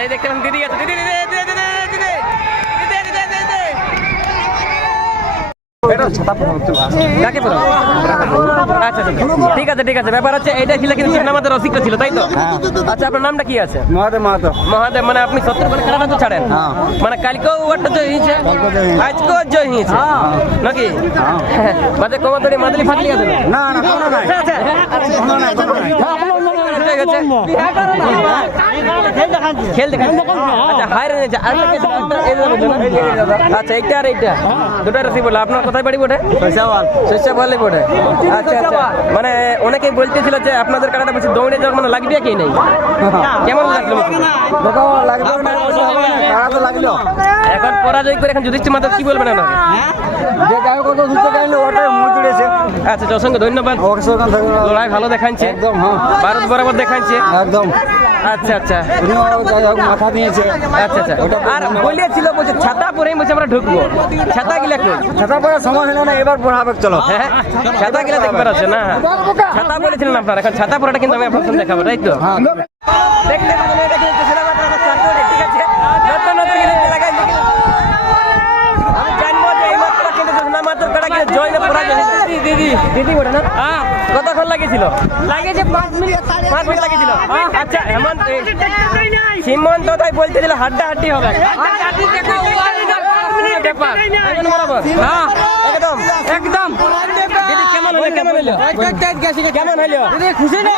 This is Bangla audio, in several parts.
এই দেখতে দিদি আছে দিদি ঠিক আছে ঠিক আছে ব্যাপার হচ্ছে এইটা ছিল কিন্তু আমাদের রসিকটা ছিল তাই তো আচ্ছা আপনার নামটা কি আছে মহাদেব মহাদেব মানে আপনি 70 করে খেলাটা তো ছাড়েন মানে কালকেও ওটা জয় হয়েছে আজকেও জয় হয়েছে নাকি মাঝে কমাতড়ি মাদলি ফাটলি আছে না না কোনো নাই খেল দেখান আচ্ছা হাই রে আচ্ছা এইটা আর এইটা দুটো রসিক বলে আপনার কোথায় বাড়ি বটে শৈশবালি বটে আচ্ছা আচ্ছা মানে অনেকেই বলতেছিল যে আপনাদের কাটাটা বলছে দৌড়ে যাওয়ার মানে লাগবে কি নাই কেমন লাগলো লাগলো এখন পরাজয় করে এখন যুধিষ্ঠির মাতা কি বলবেন না যে গায়ক কত সুস্থ গাইলো ওটা মুখ জুড়েছে আচ্ছা অসংখ্য ধন্যবাদ লড়াই ভালো দেখাচ্ছে একদম ভারত বরাবর দেখাচ্ছে একদম আচ্ছা আচ্ছা মাথা দিয়েছে আচ্ছা আচ্ছা আর বলিয়েছিল বলছে ছাতা পরেই বলছে আমরা ঢুকবো ছাতা গিলা কই ছাতা পরে সময় হলো না এবার পড়াবে চলো হ্যাঁ ছাতা গিলা দেখবার আছে না ছাতা বলেছিলেন আপনারা এখন ছাতা পরাটা কিন্তু আমি আপনাদের দেখাবো তাই তো দেখতে পাবেন এটা কিন্তু সেটা আপনারা চারটে ঠিক আছে নতুন নতুন কিন্তু লাগাই আমি জানবো যে এই মাত্র কিন্তু না মাত্র কাটা কিন্তু জয় না পরাজয় দিদি বলে না হ্যাঁ কতক্ষণ লাগেছিল লাগেছে 5 মিনিট লাগেছিল আচ্ছা হেমন্ত সীমন্ত তাই বলতেছিল হাড্ডা হাড্ডি হবে একদম একদম দিদি কেমন হলো কেমন হলো দিদি খুশি না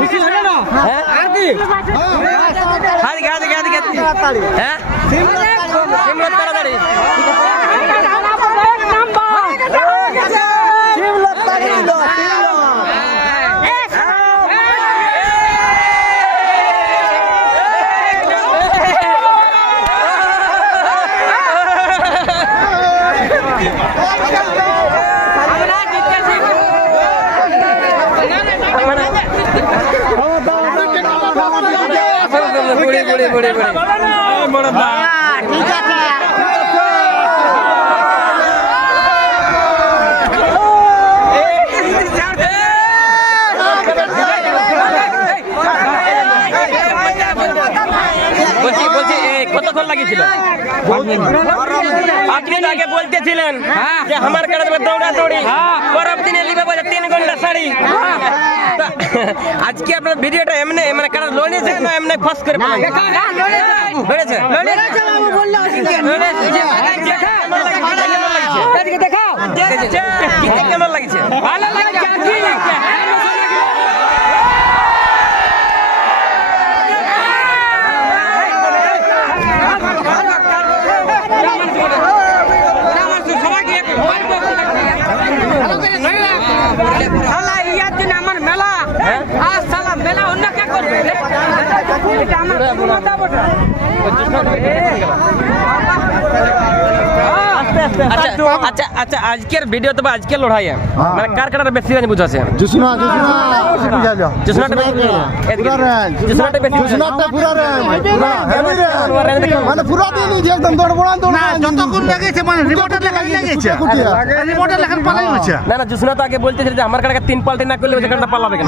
খুশি হলো না হ্যাঁ আর কি হাড়ি গাদি হ্যাঁ সিমলত তাড়াতাড়ি বড়ে বড় ঠিক আছে কতক্ষণ লাগিয়েছিল আপনি তো আগে বলতেছিলেন যে আমার কাছে দৌড়া দৌড়ি পরের দিনে লিবে বলে 3 ঘন্টা শাড়ি আজকে আপনার ভিডিওটা এমনি মানে কারণ লড়েছে না এমনি ফস করে লড়েছে কেমন লাগছে ভালো লাগছে আচ্ছা আচ্ছা আজকের ভিডিও তো আজকের লড়াই মানে কার কাটার বেশি জানি বুঝাছে জুসনা তো আগে বলতেছিল যে আমার কাটাকে 3 পাল্টি না করলে ওই কাটা পালাবে কেন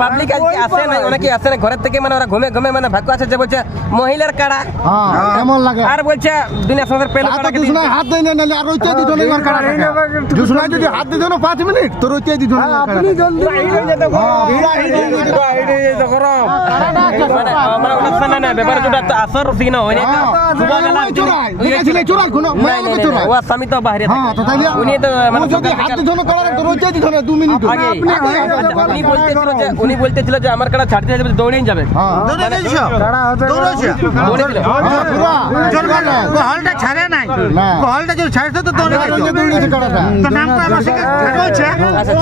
পাবলিক আসে না অনেকে আসে না ঘরের থেকে মানে ওরা ঘুমে ঘুমে মানে ভাগ্য আছে যে বলছে মহিলার কাড়া কেমন লাগে আর বলছে দুনিয়া সংসার পেলো জুসনা হাত দেয় না নালে আর ওইটা দিত না কাড়া জুসনা যদি হাত দিত না 5 মিনিট তোর ওইটা দিত না আপনি জলদি যেতে করো আমরা ওটা শোনা না ব্যাপার যেটা আসর সিনা হয় না সুবহ বেলা ছিল চোরা কোন মায়াকে চোরা ও স্বামী তো বাইরে থাকে তো তাইলে উনি তো মানে যদি হাত দিত না কাড়া তোর ওইটা দিত না 2 মিনিট আগে উনি বলতেছিল যে আমার কাড়া ছাড়তে যাবে দৌড়েই যাবে দৌড়ে গেছো কাড়া দৌড়েছে দৌড়েছিল পুরো জোর করে গোলটা ছাড়ে নাই গোলটা যদি ছাড়তে তো দৌড়েছে কাড়াটা তো নাম তো আমার থেকে কইছে আচ্ছা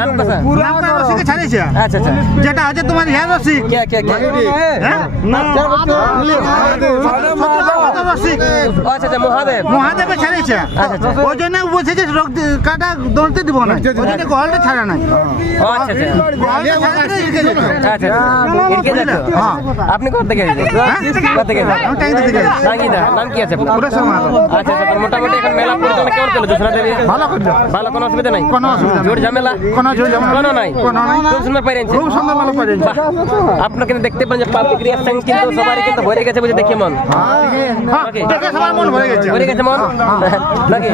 নাম কথা নাম তো আমার থেকে ছাড়েছে আচ্ছা আচ্ছা যেটা আছে তোমার ইয়াদ আছে কে হ্যাঁ নাম আচ্ছা আচ্ছা মহাদেব ছাড়েছে আচ্ছা ওই জন্য বলছে যে কাটা দৌড়তে দিব না ওই জন্য গোলটা ছাড়া নাই আচ্ছা আচ্ছা আচ্ছা আপনি কোথা থেকে কোথা থেকে? টাঙ্গিদা। নাম কি আছে আপনার? আচ্ছা আচ্ছা, তো মোটামুটি এখন মেলা পরিচালনা কেমন চলে জোসরা দেবী? ভালো, কোনো অসুবিধা নাই? জোর ঝামেলা কোনো নাই? খুব সুন্দর পাইরেছে। আপনার কিন্তু দেখতে পান যে পাবলিক রিয়াকশন কিন্তু সবারই কিন্তু ভরে গেছে বুঝে দেখি মন ভরে গেছে মন নাকি?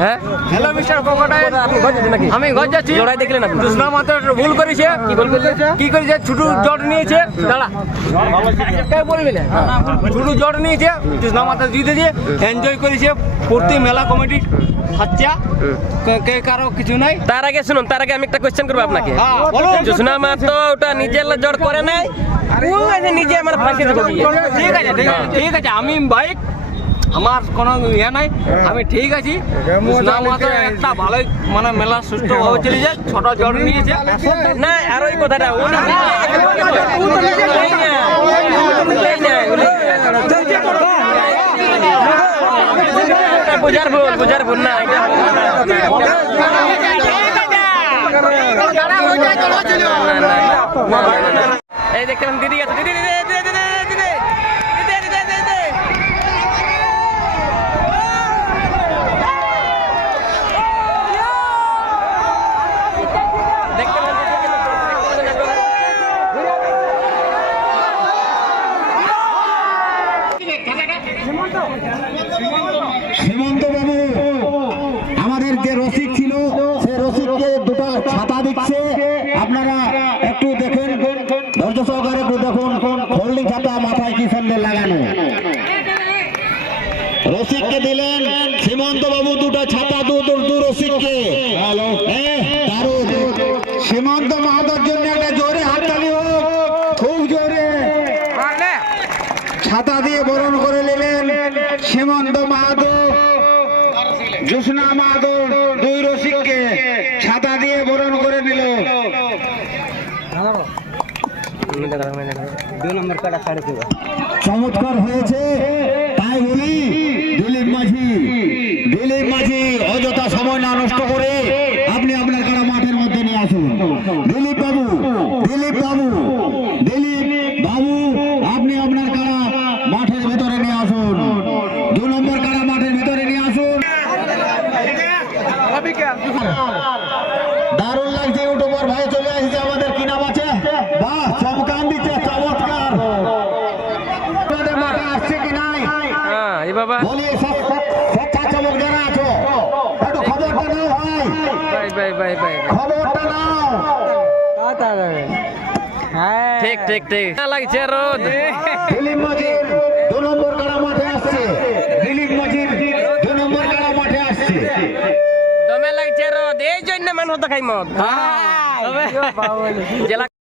হ্যাঁ, হ্যালো মিস্টার ক্রোকোডাইল, আপনি গজ যাচ্ছেন নাকি? আমি গজ যাচ্ছি। লড়াই দেখলেন আপনি? জোসনা মাত্র ভুল করেছে। কি ভুল করেছে? কি করেছে? ছোট জট নিয়েছে। দাঁড়া, কে বলবি না? ছোট জট নিয়েছে, জোসনা মাত্র জিতেছে, এনজয় করেছে। প্রতি মেলা কমিটি বাচ্চা কে কারো কিছু নাই। তার আগে শুনুন, তার আগে আমি একটা কোশ্চেন করবো আপনাকে। জোসনা মাত্র ওটা নিজের জট করে নাই, নিজে আমার ফাঁসি দেবো। ঠিক আছে ঠিক আছে, আমি বাইক আমার কোনো ইয়ে নাই, আমি ঠিক আছি। একটা ভালোই মানে মেলা সুস্থ ভাবে চলেছে। ছোট জট নিয়েছে না, আর ওই কথাটা বুঝার ভুল না। এই দেখতে দিদি আছে, দিদি দিদি দিদি দিদি দিদি হেমন্ত বাবু আমাদের যে রসিক ছিল, সে রসিককে দুটো ছাতা দিচ্ছে। আপনারা একটু দেখেন, ধৈর্য সহকারে একটু দেখুন। হোল্ডিং ছাতা, মাথায় কি স্যান্ডেল লাগানো। রসিককে দিলেন সীমন্ত বাবু দুটো ছাতা, দু রসিককে। দারুণ। সীমন্ত মাহাতোর জন্য একটা জোরে হাততালি হোক, খুব জোরে। ছাতা দিয়ে বরণ করে নিলেন সীমন্ত মাহাতো, জোসনা মাহাতো, দুই রসিককে ছাতা দিয়ে বরণ করে নিল। চমৎকার হয়েছে, তাই বলি দিলীপ মাঝি অযথা সময় না নষ্ট করে আপনি আপনার কারা মাঠের মধ্যে নিয়ে আসুন। দিলীপ বাবু আপনি আপনার কারা মাঠের ভিতরে নিয়ে আসুন। 2 নম্বর কারা মাঠের ভিতরে নিয়ে আসুন। দারুণ লাগছে, ইউটিউবার ভাই চলে আসছে আমাদের। কি নাম আছে? বাহ, চমকান দিচ্ছে, চমৎকার। আমাদের মাঠে আসছে কি নাই বলি, স্বেচ্ছা চমক যারা আছো একটু খবরটা নাও ভাই, খবরটা নাও। ঠিক ঠিক ঠিক লাগছে রোদ। দিলীপ মাঝির 2 নম্বর কারা মাঠে আসছে। দমে লাগছে রোদ, এই জন্য মানুষ তো খাই মদ। জেলা